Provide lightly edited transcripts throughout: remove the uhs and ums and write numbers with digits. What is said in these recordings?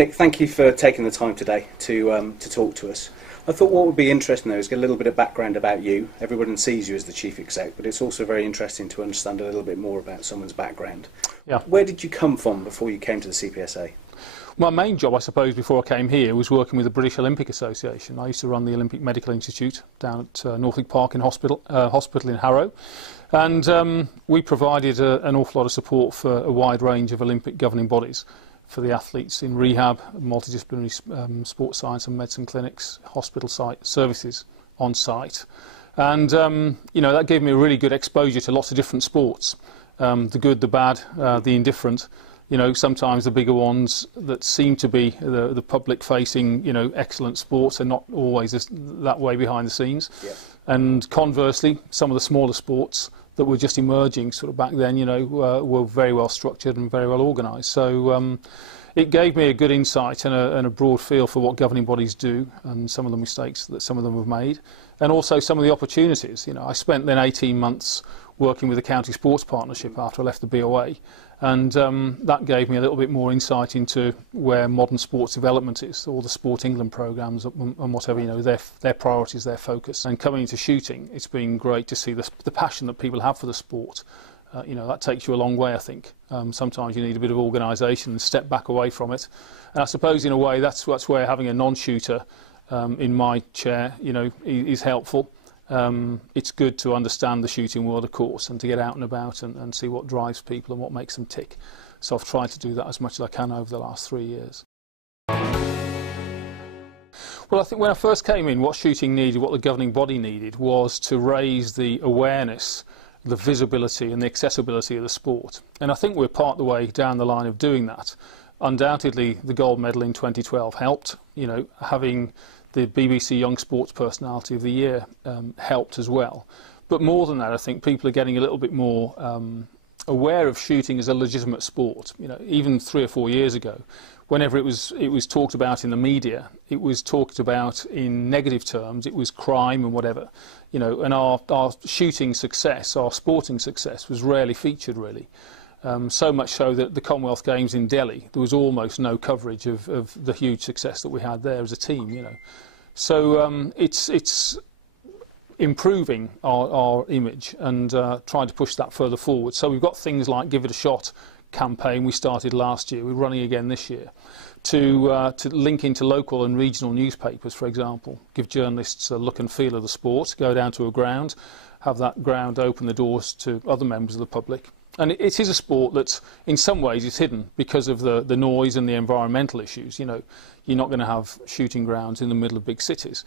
Nick, thank you for taking the time today to talk to us. I thought what would be interesting though is get a little bit of background about you. Everyone sees you as the chief exec, but it's also very interesting to understand a little bit more about someone's background. Yeah. Where did you come from before you came to the CPSA? My main job, I suppose, before I came here was working with the British Olympic Association. I used to run the Olympic Medical Institute down at Northwick Park in hospital in Harrow. And we provided an awful lot of support for a wide range of Olympic governing bodies for the athletes in rehab, multidisciplinary sports science and medicine clinics, hospital site services on site. And, you know, that gave me a really good exposure to lots of different sports, the good, the bad, the indifferent. You know, sometimes the bigger ones that seem to be the public-facing, you know, excellent sports are not always that way behind the scenes. Yeah. And conversely, some of the smaller sports that were just emerging sort of back then, you know, were very well structured and very well organised. So it gave me a good insight and a broad feel for what governing bodies do and some of the mistakes that some of them have made, and also some of the opportunities. You know, I spent then 18 months working with the County Sports Partnership after I left the BOA, and that gave me a little bit more insight into where modern sports development is, all the Sport England programmes and whatever, you know, their priorities, their focus. And coming into shooting, it's been great to see the passion that people have for the sport. You know, that takes you a long way, I think. Sometimes you need a bit of organisation and step back away from it. And I suppose, in a way, that's where having a non-shooter in my chair, you know, is helpful. It's good to understand the shooting world, of course, and to get out and about and see what drives people and what makes them tick. So I've tried to do that as much as I can over the last 3 years. Well, I think when I first came in, what shooting needed, what the governing body needed, was to raise the awareness, the visibility and the accessibility of the sport. And I think we're part of the way down the line of doing that. Undoubtedly, the gold medal in 2012 helped. You know, having the BBC Young Sports Personality of the Year helped as well. But more than that, I think people are getting a little bit more aware of shooting as a legitimate sport. You know, even 3 or 4 years ago, whenever it was talked about in the media, it was talked about in negative terms. It was crime and whatever. You know, and our shooting success, our sporting success, was rarely featured, really. So much so that the Commonwealth Games in Delhi, there was almost no coverage of the huge success that we had there as a team, you know. So it's improving our image and trying to push that further forward. So we've got things like Give It a Shot campaign we started last year, we're running again this year, to link into local and regional newspapers, for example, give journalists a look and feel of the sport, go down to a ground, have that ground open the doors to other members of the public. And it is a sport that, in some ways, is hidden because of the noise and the environmental issues. You know, you're not going to have shooting grounds in the middle of big cities.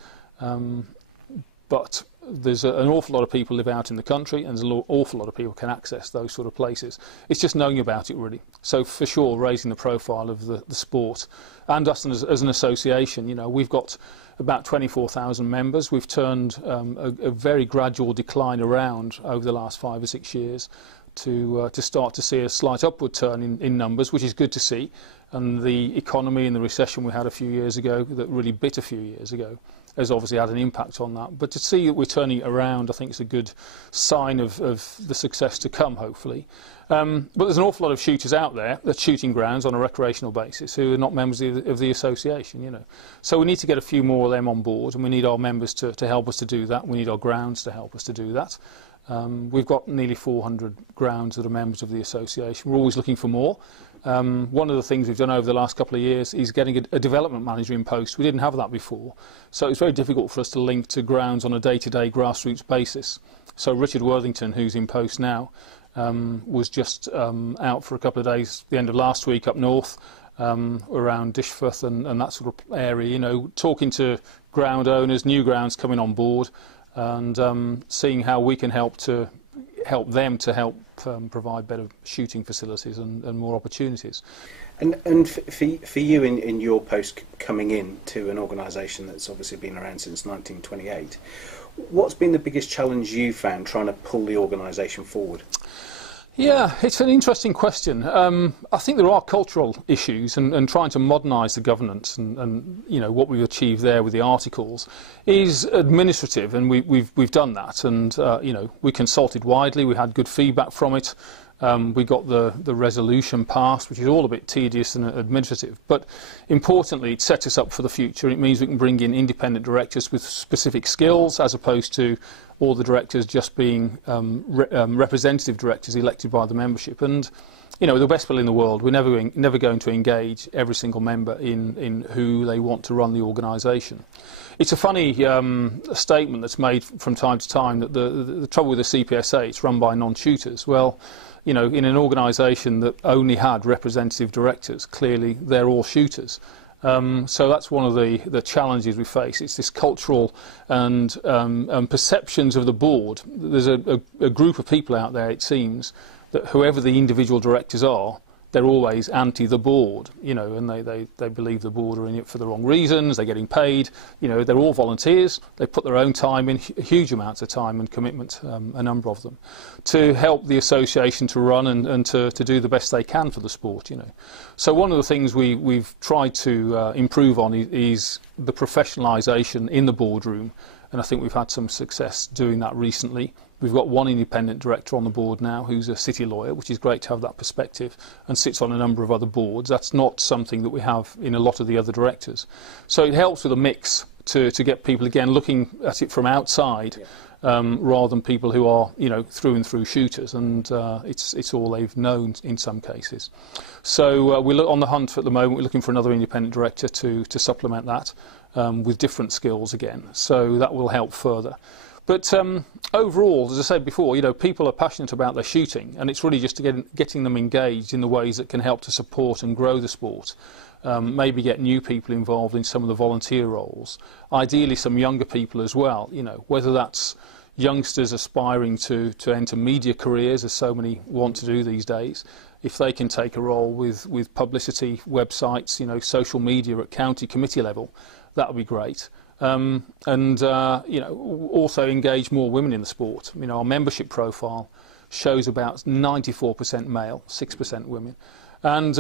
But there's an awful lot of people live out in the country, and there's an awful lot of people can access those sort of places. It's just knowing about it, really. So, for sure, raising the profile of the sport. And us as an association, you know, we've got about 24,000 members. We've turned a very gradual decline around over the last 5 or 6 years to start to see a slight upward turn in numbers, which is good to see. And the economy and the recession we had a few years ago, that really bit a few years ago, has obviously had an impact on that. But to see that we're turning it around, I think it's a good sign of the success to come, hopefully. But there's an awful lot of shooters out there at shooting grounds on a recreational basis who are not members of the association, you know. So we need to get a few more of them on board, and we need our members to help us to do that. We need our grounds to help us to do that. We've got nearly 400 grounds that are members of the association. We're always looking for more. One of the things we've done over the last couple of years is getting a development manager in post. We didn't have that before, so it's very difficult for us to link to grounds on a day-to-day grassroots basis. So Richard Worthington, who's in post now, was just out for a couple of days the end of last week up north, around Dishforth and that sort of area, you know, talking to ground owners, new grounds coming on board, and seeing how we can help them to help provide better shooting facilities and more opportunities. And for you in your post coming in to an organisation that's obviously been around since 1928, what's been the biggest challenge you found trying to pull the organisation forward? Yeah, it's an interesting question. I think there are cultural issues, and trying to modernise the governance and you know what we've achieved there with the articles is administrative, and we've done that, and you know, we consulted widely, we had good feedback from it. We got the resolution passed, which is all a bit tedious and administrative, but importantly it sets us up for the future. It means we can bring in independent directors with specific skills, as opposed to all the directors just being representative directors elected by the membership. And you know, the best people in the world, we're never going to engage every single member in who they want to run the organisation. It's a funny statement that's made from time to time that the trouble with the CPSA, it's run by non-shooters. Well, you know, in an organisation that only had representative directors, clearly they're all shooters. So that's one of the challenges we face. It's this cultural and perceptions of the board. There's a group of people out there, it seems, that whoever the individual directors are, they're always anti the board, you know, and they believe the board are in it for the wrong reasons, they're getting paid, you know, they're all volunteers, they put their own time in, huge amounts of time and commitment, a number of them, to help the association to run and to do the best they can for the sport, you know. So one of the things we've tried to improve on is the professionalisation in the boardroom, and I think we've had some success doing that recently. We've got one independent director on the board now who's a city lawyer, which is great to have that perspective, and sits on a number of other boards. That's not something that we have in a lot of the other directors. So it helps with a mix to get people, again, looking at it from outside, rather than people who are, you know, through and through shooters, and it's all they've known in some cases. So we're on the hunt at the moment. We're looking for another independent director to supplement that with different skills again. So that will help further. But overall, as I said before, you know, people are passionate about their shooting, and it's really just getting them engaged in the ways that can help to support and grow the sport. Maybe get new people involved in some of the volunteer roles. Ideally, some younger people as well. You know, whether that's youngsters aspiring to enter media careers, as so many want to do these days. If they can take a role with publicity, websites, you know, social media at county committee level, that would be great. You know, also engage more women in the sport. You know, our membership profile shows about 94% male, 6% women. And,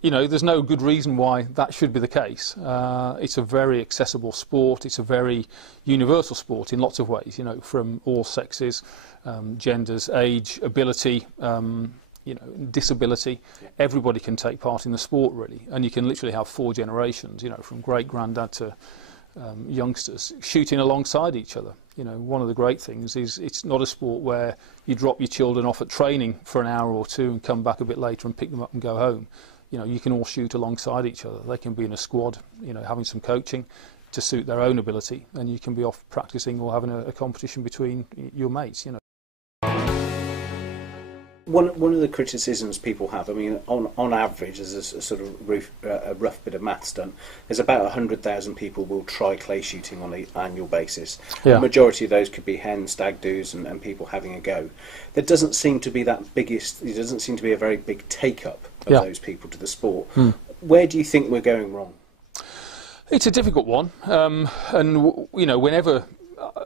you know, there's no good reason why that should be the case. It's a very accessible sport. It's a very universal sport in lots of ways, you know, from all sexes, genders, age, ability, you know, disability. Everybody can take part in the sport, really. And you can literally have 4 generations, you know, from great-granddad to youngsters shooting alongside each other. You know, one of the great things is it's not a sport where you drop your children off at training for an hour or two and come back a bit later and pick them up and go home. You know, you can all shoot alongside each other. They can be in a squad, you know, having some coaching to suit their own ability, and you can be off practicing or having a competition between your mates, you know. One of the criticisms people have, I mean, on average, as a sort of a rough bit of maths done, there's about 100,000 people will try clay shooting on an annual basis. Yeah. The majority of those could be hen, stag doos and people having a go. There doesn't seem to be there doesn't seem to be a very big take-up of those people to the sport. Where do you think we're going wrong? It's a difficult one, and you know, whenever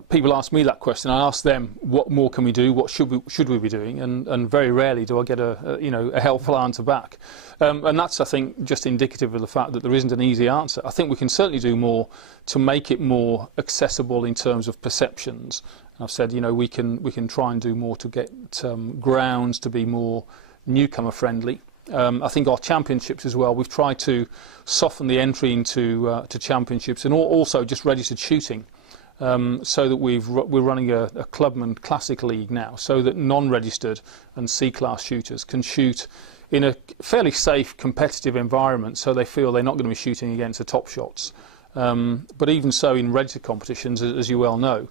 people ask me that question, I ask them, what more can we do, what should we be doing, and very rarely do I get a helpful answer back, and that's, I think, just indicative of the fact that there isn't an easy answer. I think we can certainly do more to make it more accessible in terms of perceptions. I've said, you know, we can try and do more to get grounds to be more newcomer friendly. I think our championships as well, we've tried to soften the entry into to championships and also just registered shooting. So that we're running a Clubman Classic League now, so that non-registered and C-class shooters can shoot in a fairly safe, competitive environment, so they feel they're not going to be shooting against the top shots. But even so, in registered competitions, as you well know,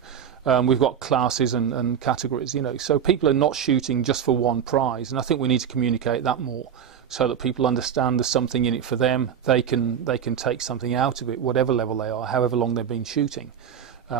we've got classes and categories, you know, so people are not shooting just for one prize, and I think we need to communicate that more, so that people understand there's something in it for them. They can take something out of it, whatever level they are, however long they've been shooting.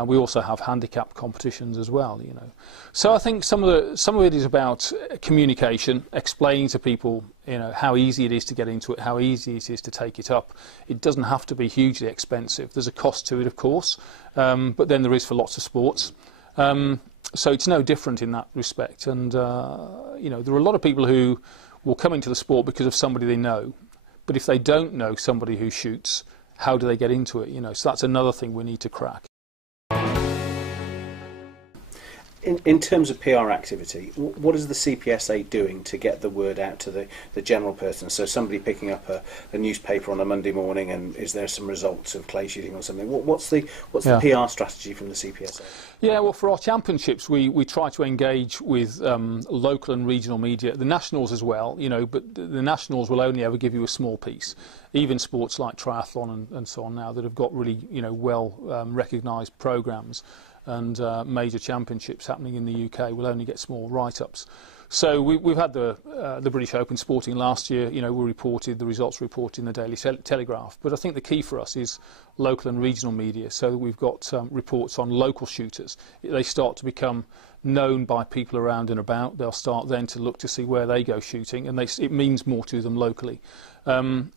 We also have handicap competitions as well, you know. So I think some of it is about communication, explaining to people, you know, how easy it is to get into it, how easy it is to take it up. It doesn't have to be hugely expensive. There's a cost to it, of course, but then there is for lots of sports. So it's no different in that respect. And you know, there are a lot of people who will come into the sport because of somebody they know, but if they don't know somebody who shoots, how do they get into it? You know, so that's another thing we need to crack. In terms of PR activity, what is the CPSA doing to get the word out to the general person? So somebody picking up a newspaper on a Monday morning, and is there some results of clay shooting or something? What's the PR strategy from the CPSA? Yeah, well, for our championships, we try to engage with local and regional media, the nationals as well, you know, but the nationals will only ever give you a small piece. Even sports like triathlon and so on now that have got really, you know, well recognised programmes and major championships happening in the UK will only get small write-ups. So we've had the British Open Sporting last year. You know, the results reported in the Daily Telegraph. But I think the key for us is local and regional media. So we've got reports on local shooters. They start to become known by people around and about. They'll start then to look to see where they go shooting, and it means more to them locally.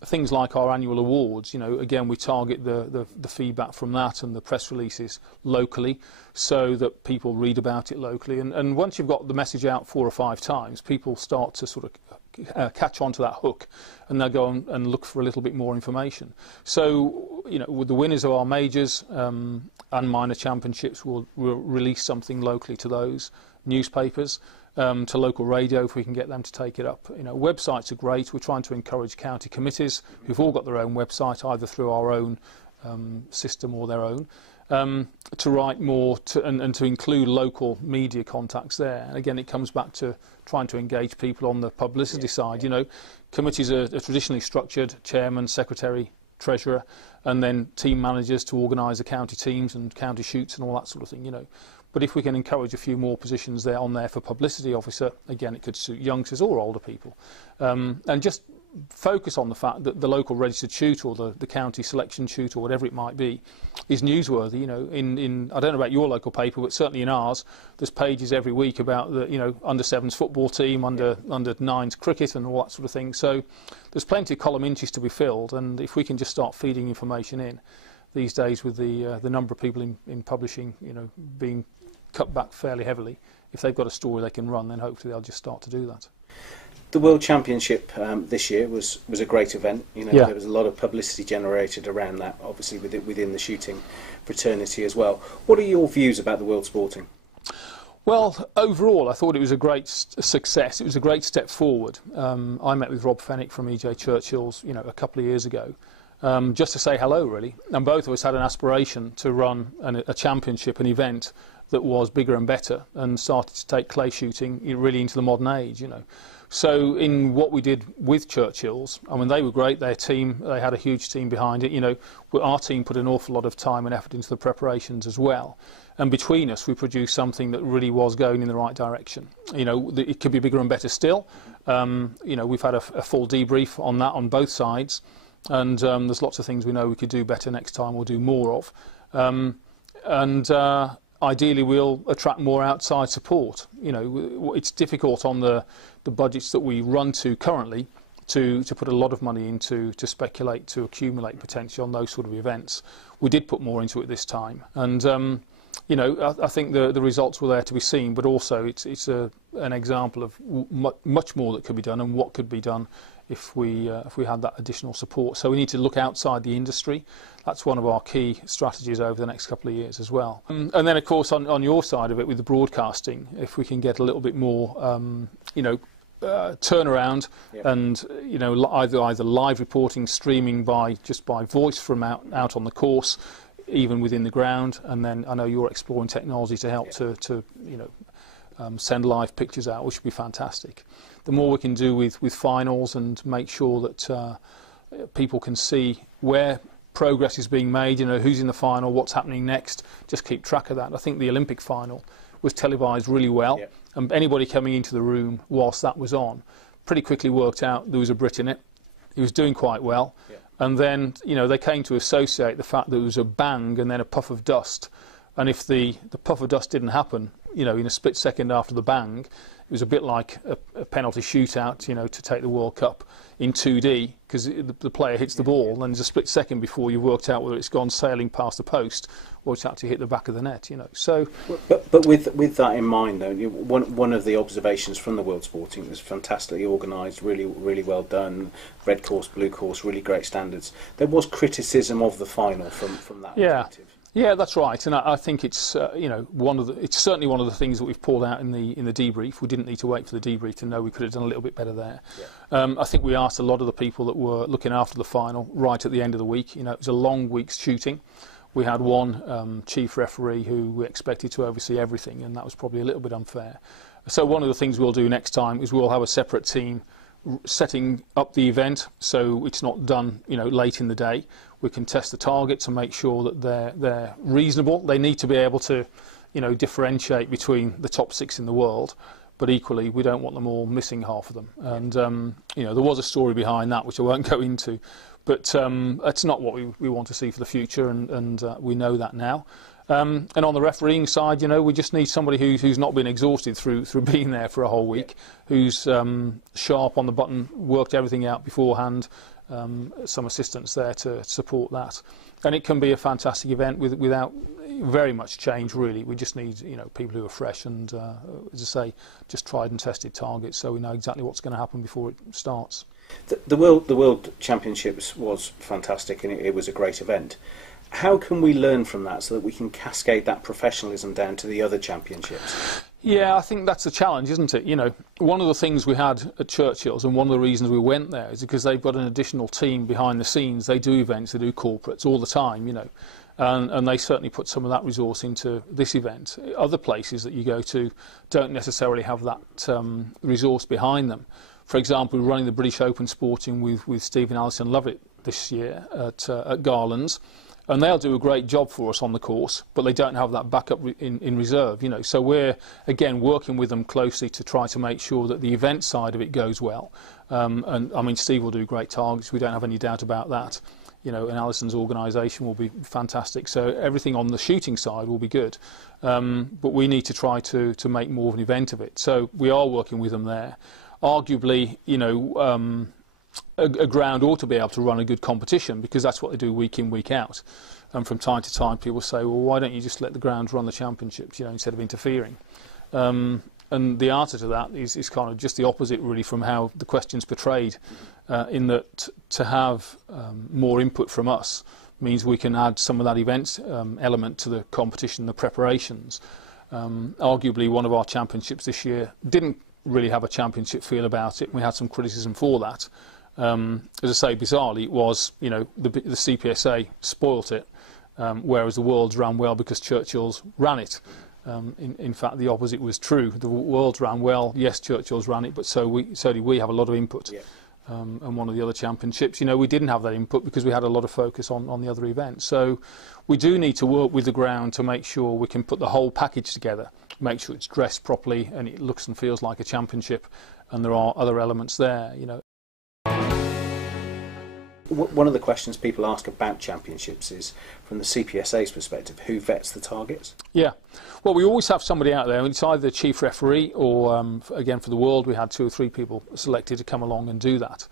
Things like our annual awards, you know, again we target the feedback from that and the press releases locally, so that people read about it locally. And once you've got the message out 4 or 5 times, people start to sort of catch on to that hook, and they'll go and look for a little bit more information. So, you know, with the winners of our majors and minor championships, we'll release something locally to those newspapers, to local radio if we can get them to take it up. You know, websites are great. We're trying to encourage county committees who've all got their own website, either through our own system or their own, to write more and to include local media contacts there. And again, it comes back to trying to engage people on the publicity side. You know, committees are traditionally structured: chairman, secretary, treasurer, and then team managers to organise the county teams and county shoots and all that sort of thing. You know, but if we can encourage a few more positions there for publicity officer, again, it could suit youngsters or older people, and just focus on the fact that the local registered shoot or the county selection shoot or whatever it might be is newsworthy. You know, in I don't know about your local paper, but certainly in ours, there's pages every week about the, you know, under-7s football team, under-9s cricket and all that sort of thing. So there's plenty of column inches to be filled, and if we can just start feeding information in these days with the number of people in publishing, you know, being cut back fairly heavily, if they've got a story they can run, then hopefully they'll just start to do that. The World Championship this year was a great event. You know, there was a lot of publicity generated around that, obviously within the shooting fraternity as well. What are your views about the World Sporting? Well, overall, I thought it was a great success. It was a great step forward. I met with Rob Fenwick from EJ Churchill's, you know, a couple of years ago, just to say hello, really. And both of us had an aspiration to run a championship, an event that was bigger and better, and started to take clay shooting really into the modern age, you know. So in what we did with Churchill's, I mean, they were great, their team, they had a huge team behind it, you know. Our team put an awful lot of time and effort into the preparations as well. And between us, we produced something that really was going in the right direction. You know, it could be bigger and better still. You know, we've had a full debrief on that on both sides. And there's lots of things we know we could do better next time or do more of. Ideally, we'll attract more outside support. You know, it's difficult on the budgets that we run to currently to put a lot of money into, to speculate, to accumulate potential on those sort of events. We did put more into it this time, and you know, I think the results were there to be seen. But also, it's an example of much more that could be done and what could be done if we had that additional support. So we need to look outside the industry. That's one of our key strategies over the next couple of years as well. And then, of course, on your side of it with the broadcasting, if we can get a little bit more, you know, turnaround, and you know, either live reporting, streaming just by voice from out on the course, even within the ground, and then I know you're exploring technology to help to you know, send live pictures out, which would be fantastic. The more we can do with finals and make sure that people can see where progress is being made, you know, who's in the final, what's happening next, just keep track of that. I think the Olympic final was televised really well, and anybody coming into the room whilst that was on pretty quickly worked out there was a Brit in it. He was doing quite well. And then, you know, they came to associate the fact that there was a bang and then a puff of dust. And if the puff of dust didn't happen, you know, in a split second after the bang, it was a bit like a penalty shootout, you know, to take the World Cup in 2D, because the player hits the ball and there's a split second before you've worked out whether it's gone sailing past the post or it's actually hit the back of the net, you know. So, but with that in mind, though, one of the observations from the World Sporting was fantastically organised, really well done, red course, blue course, really great standards. There was criticism of the final from that perspective. Yeah, that's right, and I think it's it's certainly one of the things that we've pulled out in the debrief. We didn't need to wait for the debrief to know we could have done a little bit better there. Yeah. I think we asked a lot of the people that were looking after the final right at the end of the week. It was a long week's shooting. We had one chief referee who we expected to oversee everything, and that was probably a little bit unfair. So one of the things we'll do next time is we'll have a separate team setting up the event, so it's not done late in the day. We can test the targets and make sure that they're reasonable. They need to be able to differentiate between the top 6 in the world, but equally we don't want them all missing half of them. And there was a story behind that which I won't go into, but it's not what we want to see for the future, and we know that now. And on the refereeing side, we just need somebody who's not been exhausted through being there for a whole week, who's sharp on the button, worked everything out beforehand, some assistants there to support that. And it can be a fantastic event without very much change, really. We just need people who are fresh and, as I say, just tried and tested targets, so we know exactly what's going to happen before it starts. The World Championships was fantastic, and it was a great event. How can we learn from that so that we can cascade that professionalism down to the other championships? Yeah, I think that's the challenge, isn't it? One of the things we had at Churchill's, and one of the reasons we went there, is because they've got an additional team behind the scenes. They do events, they do corporates all the time, and they certainly put some of that resource into this event. Other places that you go to don't necessarily have that resource behind them. For example, we're running the British Open Sporting with Steve and Alison Lovett this year at Garland's. And they'll do a great job for us on the course, but they don't have that backup in reserve, So we're, again, working with them closely to try to make sure that the event side of it goes well. And, I mean, Steve will do great targets. We don't have any doubt about that. And Alison's organisation will be fantastic. So everything on the shooting side will be good. But we need to try to make more of an event of it. So we are working with them there. Arguably, a ground ought to be able to run a good competition, because that's what they do week in, week out. And from time to time people say, well, why don't you just let the ground run the championships, instead of interfering? And the answer to that is kind of just the opposite, really, from how the question's portrayed, in that to have more input from us means we can add some of that event element to the competition, the preparations. Arguably, one of our championships this year didn't really have a championship feel about it. We had some criticism for that. As I say, bizarrely, it was, the CPSA spoilt it, whereas the Worlds ran well because Churchill's ran it. In fact, the opposite was true. The Worlds ran well, yes, Churchill's ran it, but so do we have a lot of input. Yeah. And one of the other championships, we didn't have that input because we had a lot of focus on the other events. So we do need to work with the ground to make sure we can put the whole package together, make sure it's dressed properly and it looks and feels like a championship, and there are other elements there, One of the questions people ask about championships is, from the CPSA's perspective, who vets the targets? Yeah, well, we always have somebody out there. It's either the chief referee or, again, for the World, we had 2 or 3 people selected to come along and do that.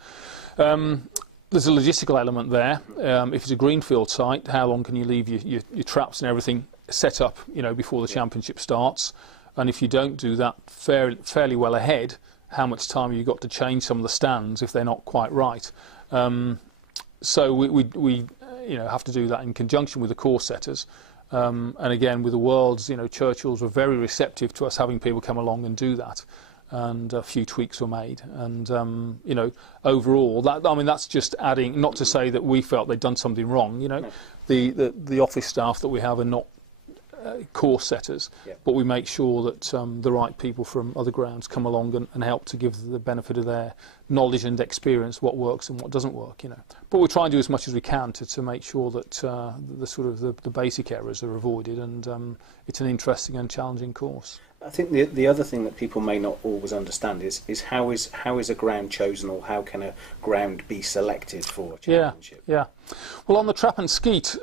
There's a logistical element there. If it's a greenfield site, how long can you leave your traps and everything set up, before the championship starts? And if you don't do that fairly well ahead, how much time have you got to change some of the stands if they're not quite right? So we have to do that in conjunction with the course setters. And again, with the Worlds, Churchill's were very receptive to us having people come along and do that. And a few tweaks were made. And, overall, that's just adding, not to say that we felt they'd done something wrong. The office staff that we have are not course setters, but we make sure that the right people from other grounds come along and help to give the benefit of their knowledge and experience what works and what doesn't work. But we try and do as much as we can to make sure that the basic errors are avoided, and it's an interesting and challenging course. I think the other thing that people may not always understand is how is a ground chosen, or how can a ground be selected for a championship? Yeah. Well, on the trap and skeet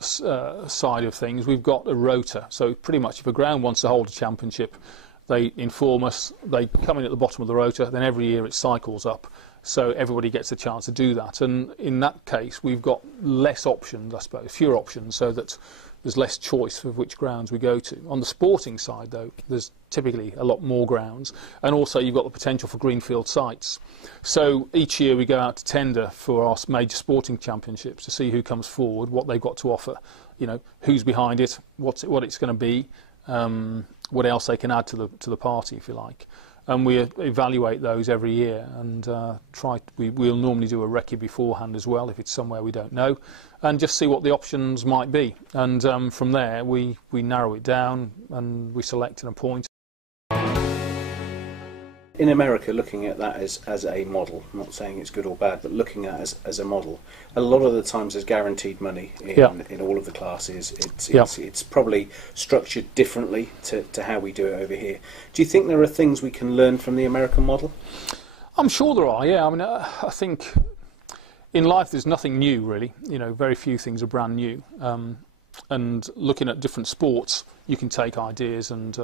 side of things, we've got a rota. So pretty much, if a ground wants to hold a championship, they inform us. They come in at the bottom of the rota. Then every year it cycles up. So everybody gets a chance to do that. And in that case, we've got less options, I suppose, fewer options, so that there's less choice of which grounds we go to. On the sporting side, though, there's typically a lot more grounds, and also you've got the potential for greenfield sites. So each year we go out to tender for our major sporting championships to see who comes forward, what they've got to offer, you know, who's behind it, what it's going to be, what else they can add to the party, if you like. And we evaluate those every year, and we'll normally do a recce beforehand as well if it's somewhere we don't know, and just see what the options might be. And from there we narrow it down and we select and appoint. In America, looking at that as a model, I'm not saying it's good or bad, but looking at it as a model, a lot of the times there's guaranteed money in all of the classes. It's probably structured differently to how we do it over here. Do you think there are things we can learn from the American model? I'm sure there are, yeah. I mean, I think in life there's nothing new, really. You know, very few things are brand new. And looking at different sports, you can take ideas and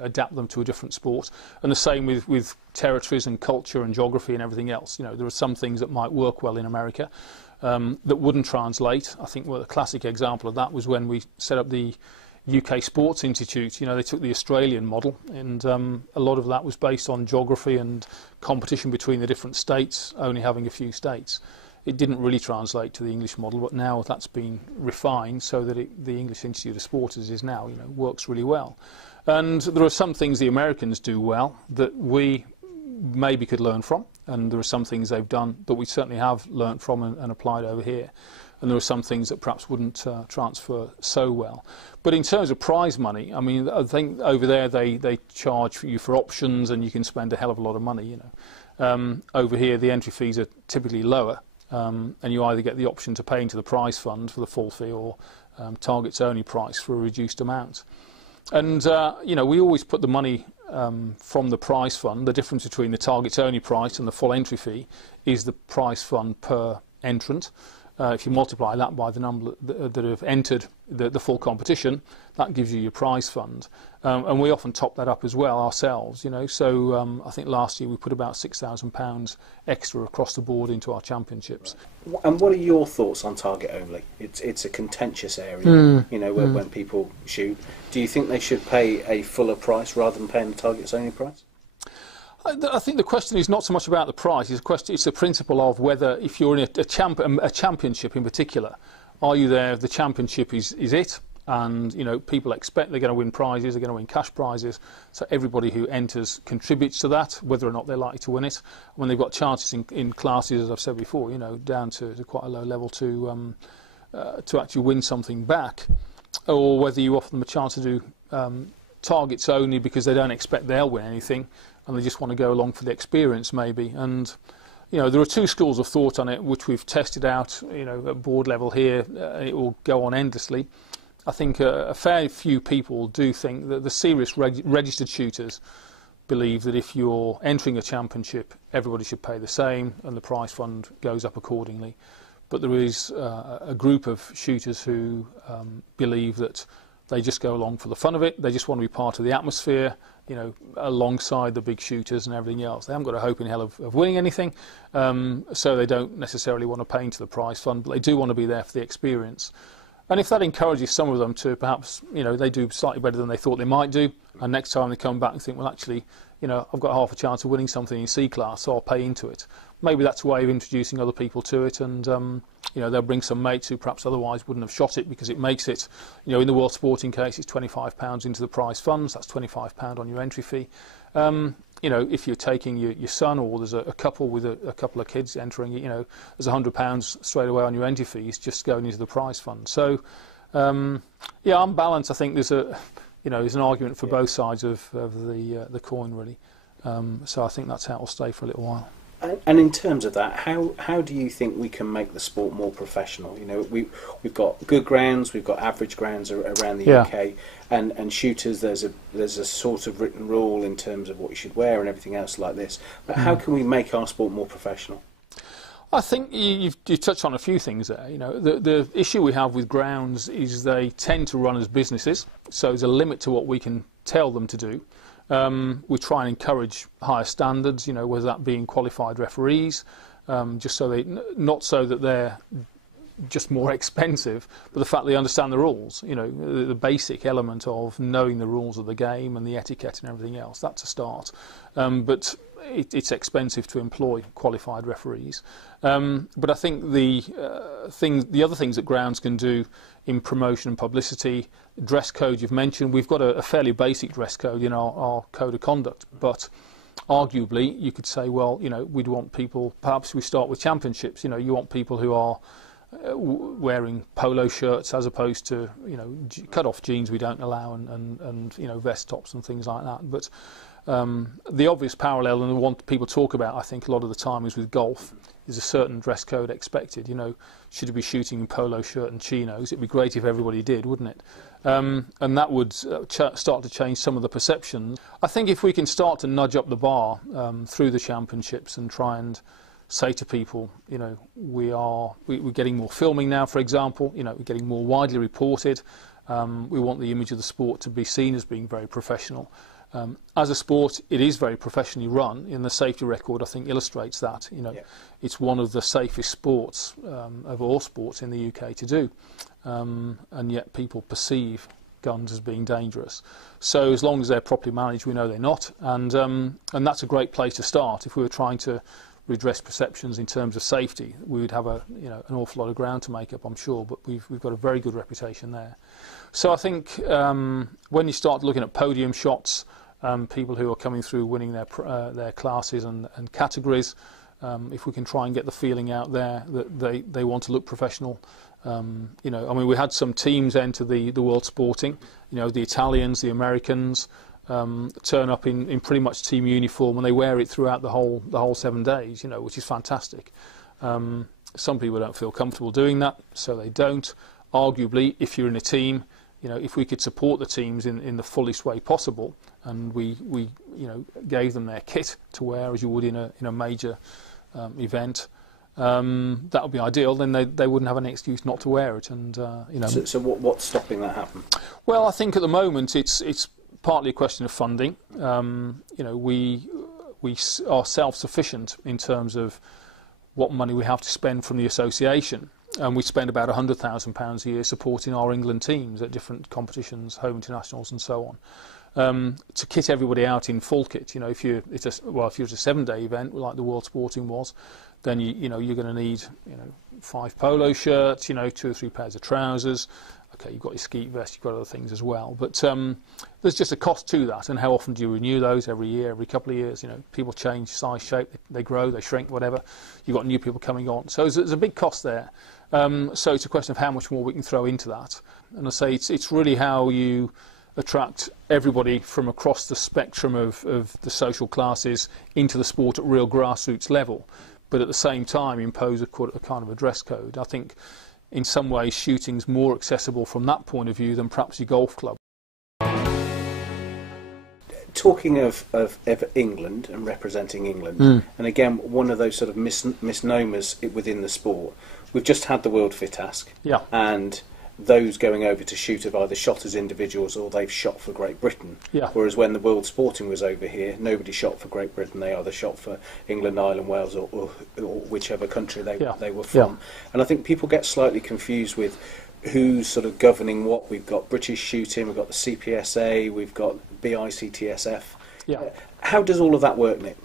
adapt them to a different sport. And the same with territories and culture and geography and everything else. You know, there are some things that might work well in America that wouldn't translate. I think a classic example of that was when we set up the UK Sports Institute. You know, they took the Australian model, and a lot of that was based on geography and competition between the different states, only having a few states. It didn't really translate to the English model, but now that's been refined so that the English Institute of Sport as is now, works really well. And there are some things the Americans do well that we maybe could learn from, and there are some things they've done that we certainly have learnt from and applied over here. And there are some things that perhaps wouldn't transfer so well. But in terms of prize money, I mean, I think over there they charge you for options, and you can spend a hell of a lot of money. Over here the entry fees are typically lower. And you either get the option to pay into the prize fund for the full fee, or targets only price for a reduced amount. And we always put the money from the prize fund. The difference between the targets only price and the full entry fee is the prize fund per entrant. If you multiply that by the number that have entered the full competition, that gives you your prize fund. And we often top that up as well ourselves, So I think last year we put about £6,000 extra across the board into our championships. Right. And what are your thoughts on target only? It's a contentious area, when people shoot. Do you think they should pay a fuller price rather than paying the targets only price? I think the question is not so much about the price. It's the principle of whether, if you're in a championship in particular, are you there? The championship is it, and people expect they're going to win prizes, they're going to win cash prizes. So everybody who enters contributes to that, whether or not they're likely to win it. When they've got chances in classes, as I've said before, down to quite a low level to actually win something back, or whether you offer them a chance to do targets only because they don't expect they'll win anything, and they just want to go along for the experience maybe. And there are two schools of thought on it which we've tested out at board level here. It will go on endlessly. I think a fair few people do think that the serious registered shooters believe that if you're entering a championship, everybody should pay the same and the prize fund goes up accordingly. But there is a group of shooters who believe that they just go along for the fun of it. They just want to be part of the atmosphere, alongside the big shooters and everything else. They haven't got a hope in hell of winning anything, so they don't necessarily want to pay into the prize fund, but they do want to be there for the experience. And if that encourages some of them to perhaps, they do slightly better than they thought they might do, and next time they come back and think, well, actually, I've got half a chance of winning something in C class, so I'll pay into it. Maybe that's a way of introducing other people to it, and they'll bring some mates who perhaps otherwise wouldn't have shot it, because it makes it, in the World Sporting case, it's £25 into the prize funds. That's £25 on your entry fee. If you're taking your son, or there's a couple with a couple of kids entering, there's £100 straight away on your entry fees just going into the prize fund. So, on balance, I think there's there's an argument for both sides of the coin, really. So I think that's how it will stay for a little while. And in terms of that, how do you think we can make the sport more professional? We've got good grounds, we've got average grounds around the UK, and shooters. There's a sort of written rule in terms of what you should wear and everything else like this. But how can we make our sport more professional? I think you've touched on a few things there. The issue we have with grounds is they tend to run as businesses, so there's a limit to what we can tell them to do. We try and encourage higher standards, you know, whether that being qualified referees, just so not so that they're just more expensive, but the fact they understand the rules, you know, the basic element of knowing the rules of the game and the etiquette and everything else, that's a start. But it's expensive to employ qualified referees. But I think the other things that grounds can do in promotion and publicity, dress code you've mentioned, we've got a fairly basic dress code in our code of conduct, but arguably you could say, well, you know, we'd want people, perhaps we start with championships, you know, you want people who are wearing polo shirts as opposed to, you know, cut-off jeans we don't allow, and you know, vest tops and things like that. But the obvious parallel, and the one people talk about, I think, a lot of the time is with golf. There's a certain dress code expected. You know, should you be shooting in polo shirt and chinos? It'd be great if everybody did, wouldn't it? And that would start to change some of the perceptions. I think if we can start to nudge up the bar through the championships and try and say to people, you know, we're getting more filming now, for example, you know, we're getting more widely reported. We want the image of the sport to be seen as being very professional. As a sport, it is very professionally run, and the safety record, I think, illustrates that. You know, it's one of the safest sports of all sports in the UK to do, and yet people perceive guns as being dangerous. So as long as they're properly managed, we know they're not, and that's a great place to start. If we were trying to redress perceptions in terms of safety, we would have an awful lot of ground to make up, I'm sure, but we've got a very good reputation there. So I think when you start looking at podium shots, people who are coming through winning their classes and categories, if we can try and get the feeling out there that they want to look professional. You know, I mean, we had some teams enter the World Sporting, you know, the Italians, the Americans, turn up in pretty much team uniform, and they wear it throughout the whole 7 days, you know, which is fantastic. Some people don't feel comfortable doing that, so they don't. Arguably, if you're in a team, you know, if we could support the teams in the fullest way possible, and we you know, gave them their kit to wear as you would in a major event, that would be ideal. Then they wouldn't have any excuse not to wear it. And you know. So what's stopping that happen? Well, I think at the moment it's partly a question of funding. You know, we are self-sufficient in terms of what money we have to spend from the association. And we spend about £100,000 a year supporting our England teams at different competitions, home internationals and so on. To kit everybody out in full kit, you know, if it's a 7-day event like the World Sporting was, then you know, you're going to need, you know, 5 polo shirts, you know, 2 or 3 pairs of trousers. Okay, you've got your skeet vest, you've got other things as well. But there's just a cost to that, and how often do you renew those? Every year, every couple of years? You know, people change size, shape, they grow, they shrink, whatever. You've got new people coming on, so there's a big cost there. So it's a question of how much more we can throw into that. And I say it's really how you attract everybody from across the spectrum of the social classes into the sport at real grassroots level, but at the same time impose a kind of a dress code. I think in some ways shooting's more accessible from that point of view than perhaps your golf club. Talking of England and representing England, and again, one of those sort of misnomers within the sport, we've just had the World FITASC, and those going over to shoot have either shot as individuals or they've shot for Great Britain. Whereas when the World Sporting was over here, nobody shot for Great Britain. They either shot for England, Ireland, Wales, or whichever country they were from. And I think people get slightly confused with who's sort of governing what. We've got British Shooting, we've got the CPSA, we've got BICTSF. How does all of that work, Nick?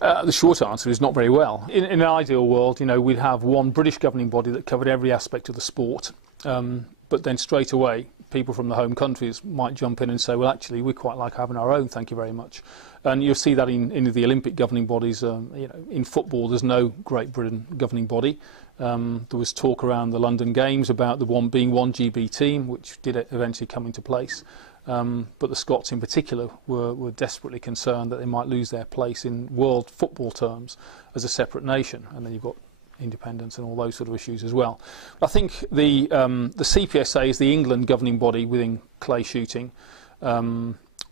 The short answer is not very well. In an ideal world, you know, we'd have one British governing body that covered every aspect of the sport, but then straight away people from the home countries might jump in and say, well, actually, we quite like having our own, thank you very much. And you'll see that in the Olympic governing bodies. You know, in football, there's no Great Britain governing body. There was talk around the London Games about being one GB team, which did eventually come into place. But the Scots in particular were desperately concerned that they might lose their place in world football terms as a separate nation, and then you've got independence and all those sort of issues as well. But I think the CPSA is the England governing body within clay shooting.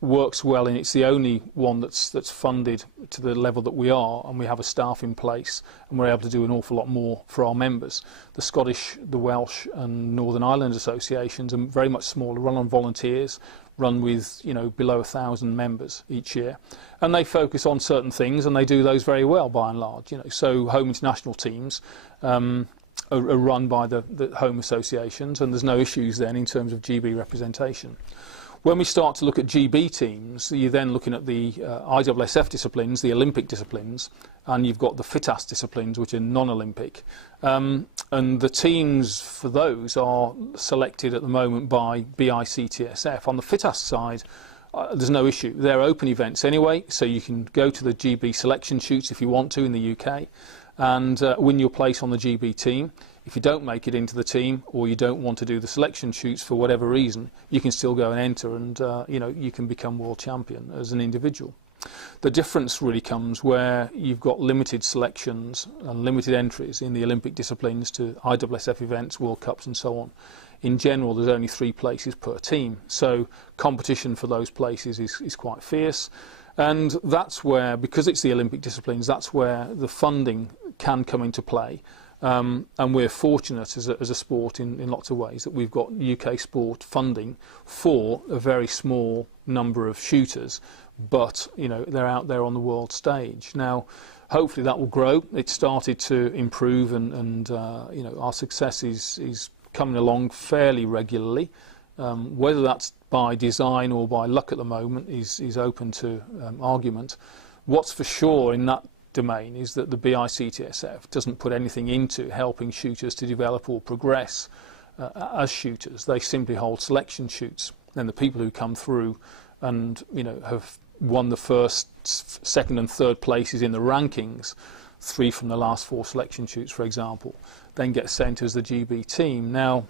works well, and it's the only one that's funded to the level that we are, and we have a staff in place, and we're able to do an awful lot more for our members. The Scottish, the Welsh and Northern Ireland associations are very much smaller, run on volunteers, run with, you know, below 1,000 members each year, and they focus on certain things, and they do those very well by and large. You know, so home international teams are run by the home associations, and there's no issues then in terms of GB representation. When we start to look at GB teams, you're then looking at the ISSF disciplines, the Olympic disciplines, and you've got the FITAS disciplines, which are non-Olympic. And the teams for those are selected at the moment by BICTSF. On the FITAS side, there's no issue. They're open events anyway, so you can go to the GB selection shoots if you want to in the UK and win your place on the GB team. If you don't make it into the team, or you don't want to do the selection shoots for whatever reason, you can still go and enter, and you know, you can become world champion as an individual. The difference really comes where you've got limited selections and limited entries in the Olympic disciplines to ISSF events, World Cups and so on. In general, there's only 3 places per team, so competition for those places is quite fierce. And that's where, because it's the Olympic disciplines, that's where the funding can come into play. And we're fortunate as a sport in lots of ways that we've got UK sport funding for a very small number of shooters, but you know, they're out there on the world stage. Now, hopefully that will grow. It's started to improve, and you know, our success is coming along fairly regularly. Whether that's by design or by luck at the moment is open to argument. What's for sure in that domain is that the BICTSF doesn't put anything into helping shooters to develop or progress as shooters. They simply hold selection shoots, and the people who come through and, you know, have won the first, second and third places in the rankings, 3 from the last 4 selection shoots for example, then get sent as the GB team. Now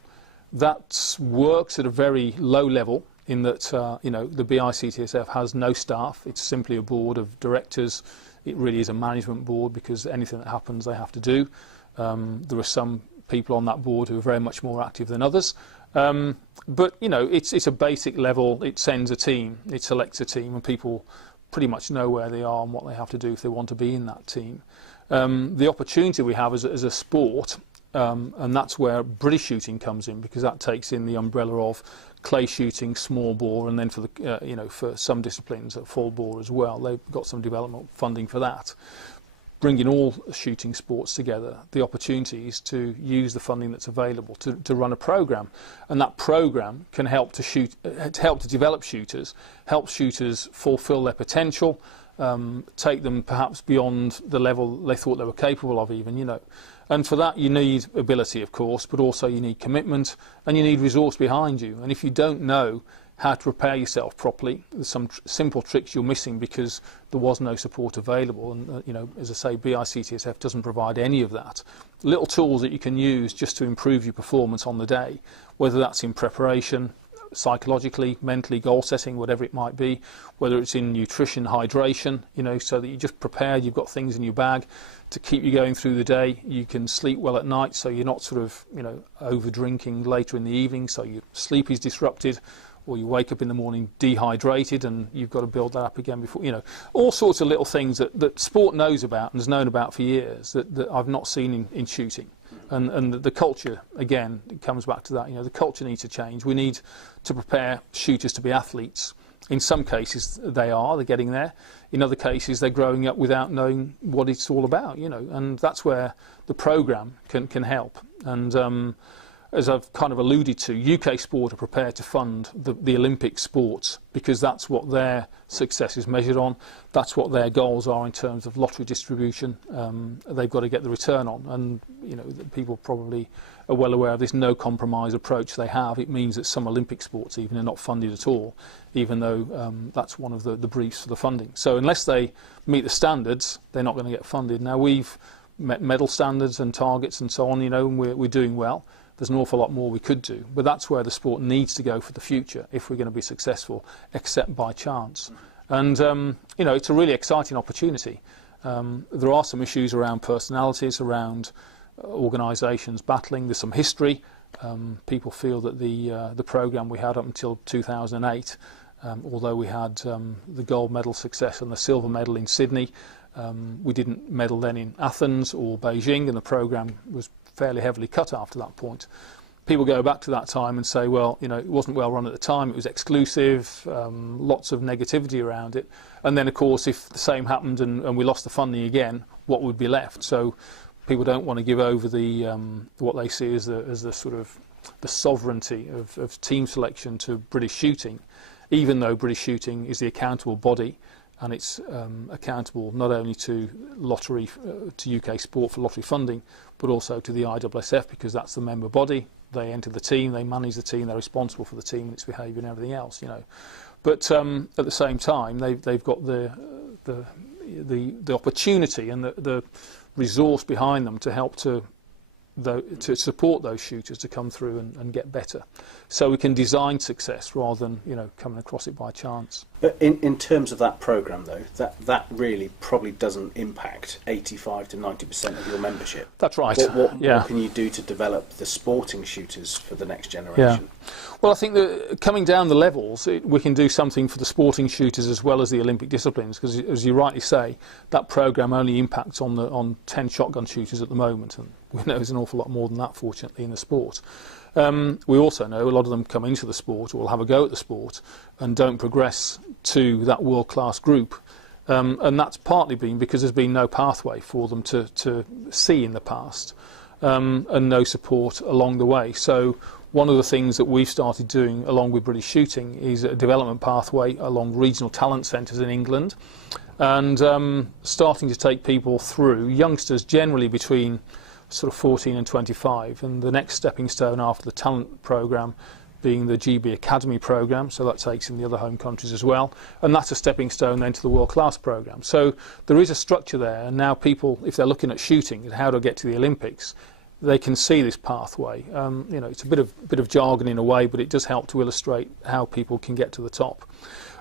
that works at a very low level in that you know, the BICTSF has no staff. It's simply a board of directors. It really is a management board, because anything that happens they have to do. There are some people on that board who are very much more active than others. But you know, it's a basic level. It sends a team, it selects a team, and people pretty much know where they are and what they have to do if they want to be in that team. The opportunity we have as a sport, and that's where British shooting comes in, because that takes in the umbrella of clay shooting, small bore, and then for the you know, for some disciplines full bore as well. They've got some development funding for that. Bringing all shooting sports together, the opportunity is to use the funding that's available to run a program, and that program can help to develop shooters, help shooters fulfil their potential, take them perhaps beyond the level they thought they were capable of even, you know. And for that you need ability, of course, but also you need commitment, and you need resource behind you. And if you don't know how to prepare yourself properly, there's some simple tricks you're missing because there was no support available. And you know, as I say, BICTSF doesn't provide any of that. Little tools that you can use just to improve your performance on the day, whether that's in preparation, psychologically, mentally, goal setting, whatever it might be, whether it's in nutrition, hydration, you know, so that you're just prepared, you've got things in your bag to keep you going through the day. You can sleep well at night, so you're not sort of, you know, over drinking later in the evening, so your sleep is disrupted, or you wake up in the morning dehydrated and you've got to build that up again before, you know, all sorts of little things that sport knows about and has known about for years that I've not seen in shooting. And the culture, again, it comes back to that. You know, the culture needs to change. We need to prepare shooters to be athletes. In some cases, they're getting there. In other cases, they're growing up without knowing what it's all about, you know, and that's where the programme can help. And as I've kind of alluded to, UK Sport are prepared to fund the Olympic sports because that's what their success is measured on. That's what their goals are in terms of lottery distribution. They've got to get the return on, and you know, people probably are well aware of this no compromise approach they have. It means that some Olympic sports even are not funded at all, even though that's one of the briefs for the funding. So unless they meet the standards, they're not going to get funded. Now we've met medal standards and targets and so on, you know, and we're doing well. There's an awful lot more we could do, but that's where the sport needs to go for the future if we're going to be successful, except by chance. And you know, it's a really exciting opportunity. There are some issues around personalities, around organisations battling. There's some history. People feel that the programme we had up until 2008 Although we had the gold medal success and the silver medal in Sydney, we didn't medal then in Athens or Beijing, and the programme was fairly heavily cut after that point. People go back to that time and say, well, you know, it wasn't well run at the time, it was exclusive, lots of negativity around it. And then, of course, if the same happened and we lost the funding again, what would be left? So people don't want to give over the what they see as the sort of the sovereignty of team selection to British Shooting, even though British Shooting is the accountable body, and it's accountable not only to lottery, to UK Sport for lottery funding, but also to the ISSF, because that's the member body. They enter the team, they manage the team, they're responsible for the team and its behaviour and everything else, you know. But at the same time, they've got the opportunity and the resource behind them to help to support those shooters to come through and get better. So we can design success rather than, you know, coming across it by chance. But in terms of that programme, though, that really probably doesn't impact 85 to 90% of your membership. That's right. What can you do to develop the sporting shooters for the next generation? Yeah. Well, I think that coming down the levels, we can do something for the sporting shooters as well as the Olympic disciplines, because, as you rightly say, that programme only impacts on 10 shotgun shooters at the moment, and we know there's an awful lot more than that, fortunately, in the sport. We also know a lot of them come into the sport or will have a go at the sport and don't progress to that world-class group. And that's partly been because there's been no pathway for them to see in the past, and no support along the way. So one of the things that we've started doing along with British Shooting is a development pathway along regional talent centres in England, and starting to take people through, youngsters generally between sort of 14 and 25, and the next stepping stone after the talent programme being the GB Academy programme, so that takes in the other home countries as well, and that's a stepping stone then to the world class programme. So there is a structure there, and now people, if they're looking at shooting and how to get to the Olympics, they can see this pathway. You know, it's a bit of jargon in a way, but it does help to illustrate how people can get to the top.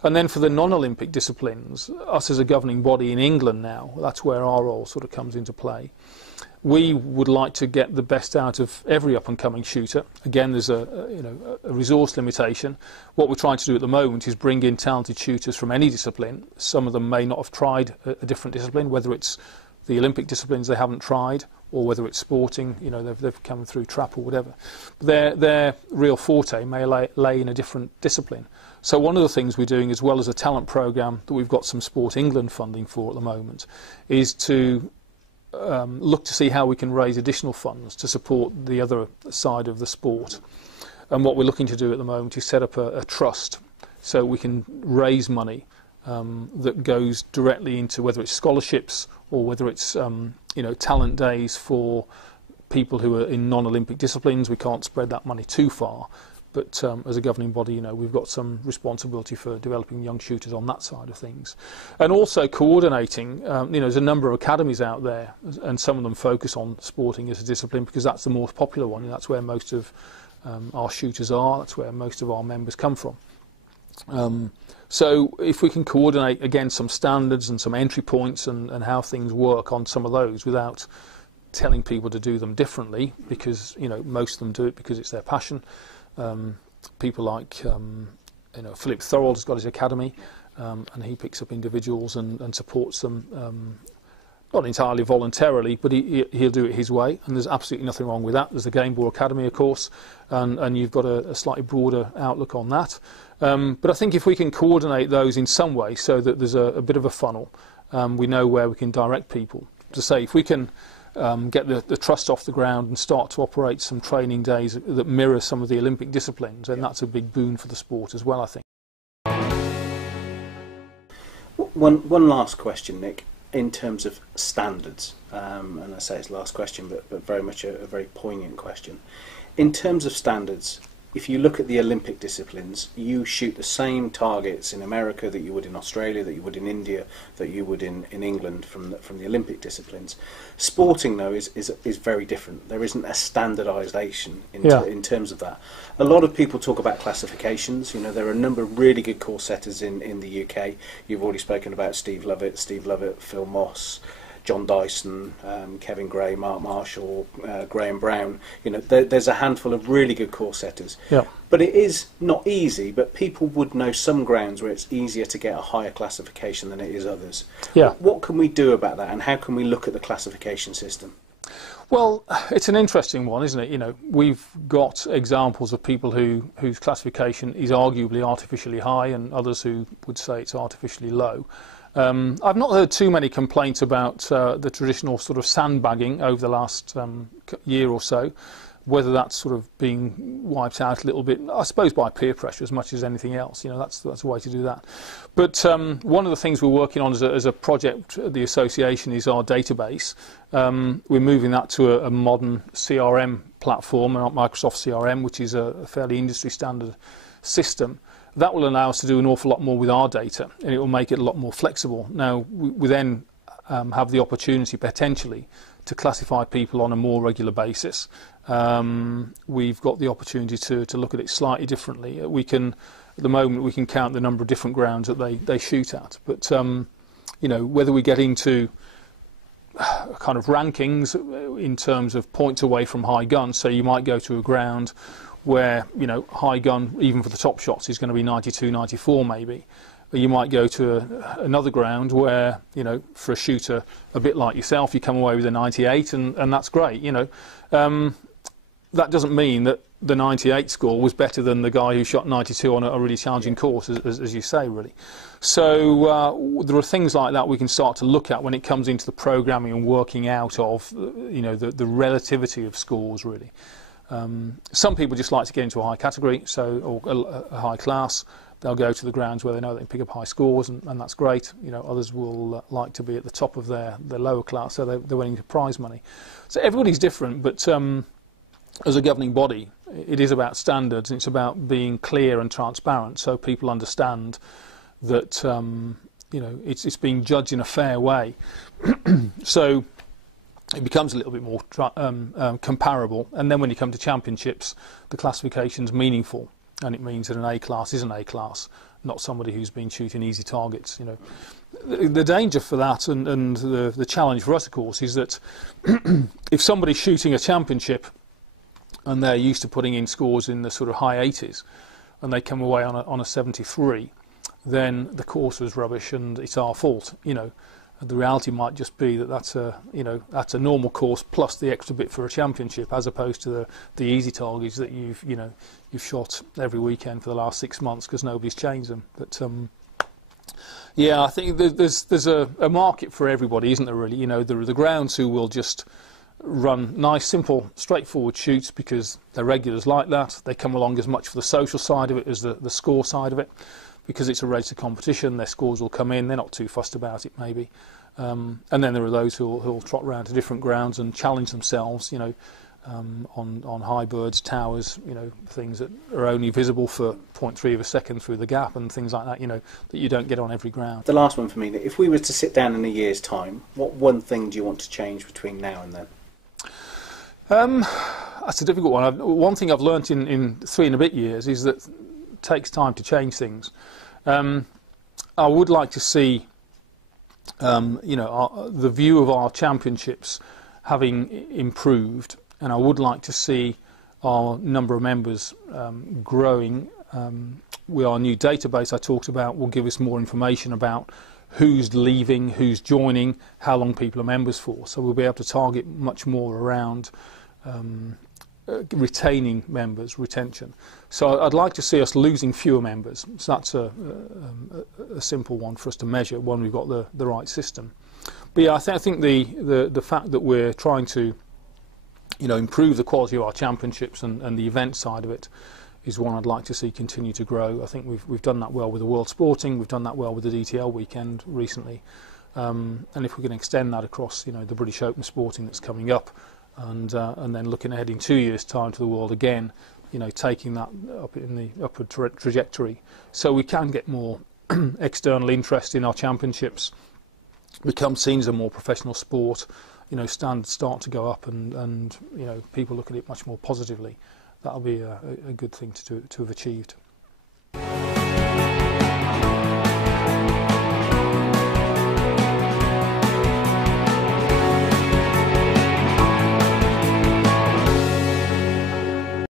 And then for the non-Olympic disciplines, us as a governing body in England now, that's where our role sort of comes into play. We would like to get the best out of every up-and-coming shooter. Again, there's a resource limitation. What we're trying to do at the moment is bring in talented shooters from any discipline. Some of them may not have tried a different discipline, whether it's the Olympic disciplines they haven't tried, or whether it's sporting, you know, they've come through trap or whatever. Their real forte may lay in a different discipline. So one of the things we're doing, as well as a talent programme that we've got some Sport England funding for at the moment, is to look to see how we can raise additional funds to support the other side of the sport. And what we're looking to do at the moment is set up a trust so we can raise money that goes directly into whether it's scholarships or whether it's talent days for people who are in non-Olympic disciplines. We can't spread that money too far, but as a governing body, you know, we've got some responsibility for developing young shooters on that side of things, and also coordinating. There's a number of academies out there, and some of them focus on sporting as a discipline because that's the more popular one. And that's where most of our shooters are. That's where most of our members come from. So if we can coordinate again some standards and some entry points and how things work on some of those without telling people to do them differently, because most of them do it because it's their passion. People like Philip Thorold has got his academy, and he picks up individuals and supports them, not entirely voluntarily, but he'll do it his way, and there's absolutely nothing wrong with that. There's the Gameball Academy, of course, and you've got a slightly broader outlook on that. But I think if we can coordinate those in some way so that there's a bit of a funnel, we know where we can direct people. To say, if we can get the trust off the ground and start to operate some training days that mirror some of the Olympic disciplines, then that's a big boon for the sport as well, I think. One last question, Nick, in terms of standards, and I say it's the last question, but very much a very poignant question. In terms of standards, if you look at the Olympic disciplines, you shoot the same targets in America that you would in Australia, that you would in India, that you would in England from the Olympic disciplines. Sporting, though, is very different. There isn't a standardisation in terms of that. A lot of people talk about classifications. There are a number of really good course setters in the UK. You've already spoken about Steve Lovett, Phil Moss, John Dyson, Kevin Gray, Mark Marshall, Graham Brown. You know, there's a handful of really good course setters. Yeah. But it is not easy, but people would know some grounds where it's easier to get a higher classification than it is others. Yeah. What can we do about that, and how can we look at the classification system? Well, it's an interesting one, isn't it? You know, we've got examples of people whose classification is arguably artificially high, and others who would say it's artificially low. I've not heard too many complaints about the traditional sort of sandbagging over the last year or so. Whether that's sort of being wiped out a little bit, I suppose by peer pressure as much as anything else. You know, that's a way to do that. But one of the things we're working on as a project at the association is our database. We're moving that to a modern CRM platform, Microsoft CRM, which is a fairly industry standard system. That will allow us to do an awful lot more with our data, and it will make it a lot more flexible. Now, we then have the opportunity potentially to classify people on a more regular basis. We've got the opportunity to look at it slightly differently. At the moment, we can count the number of different grounds that they shoot at. But you know, whether we get into kind of rankings in terms of points away from high gun, so you might go to a ground where, you know, high gun, even for the top shots, is going to be 92, 94 maybe. Or you might go to another ground where, you know, for a shooter a bit like yourself, you come away with a 98, and that's great, you know. That doesn't mean that the 98 score was better than the guy who shot 92 on a really challenging course, as you say, really. So there are things like that we can start to look at when it comes into the programming and working out of, you know, the relativity of scores, really. Some people just like to get into a high category, or a high class. They'll go to the grounds where they know they can pick up high scores, and that's great. You know, others will like to be at the top of their lower class, so they're winning the prize money. So everybody's different, but as a governing body, it is about standards, and it's about being clear and transparent, so people understand that you know, it's being judged in a fair way. So it becomes a little bit more comparable, and then when you come to championships, the classification's meaningful, and it means that an A class is an A class, not somebody who's been shooting easy targets. You know, the danger for that, and the challenge for us, of course, is that if somebody's shooting a championship and they're used to putting in scores in the sort of high 80s, and they come away on a 73, then the course was rubbish and it's our fault. You know, the reality might just be that that's a normal course plus the extra bit for a championship, as opposed to the easy targets that you've shot every weekend for the last 6 months because nobody's changed them. But yeah, I think there's a market for everybody, isn't there? Really, you know, there are the grounds who will just run nice, simple, straightforward shoots because they're regulars like that. They come along as much for the social side of it as the score side of it. Because it's a race of competition, their scores will come in. They're not too fussed about it, maybe. And then there are those who'll trot around to different grounds and challenge themselves, you know, on high birds, towers, you know, things that are only visible for 0.3 of a second through the gap and things like that, you know, that you don't get on every ground. The last one for me, if we were to sit down in a year's time, what one thing do you want to change between now and then? That's a difficult one. One thing I've learnt in 3 and a bit years is that it takes time to change things. I would like to see, you know, the view of our championships having improved, and I would like to see our number of members growing. With our new database I talked about, will give us more information about who's leaving, who's joining, how long people are members for. So we'll be able to target much more around retaining members, retention. So I'd like to see us losing fewer members. So that's a simple one for us to measure when we've got the right system. But yeah, I think the fact that we're trying to, you know, improve the quality of our championships and the event side of it is one I'd like to see continue to grow. I think we've done that well with the World Sporting, we've done that well with the DTL weekend recently, and if we can extend that across, you know, the British Open Sporting that's coming up, and then looking ahead in 2 years' time to the World again, you know, taking that up in the upward trajectory, so we can get more external interest in our championships, become seen as a more professional sport, you know, standards start to go up, and you know, people look at it much more positively. That'll be a good thing to have achieved.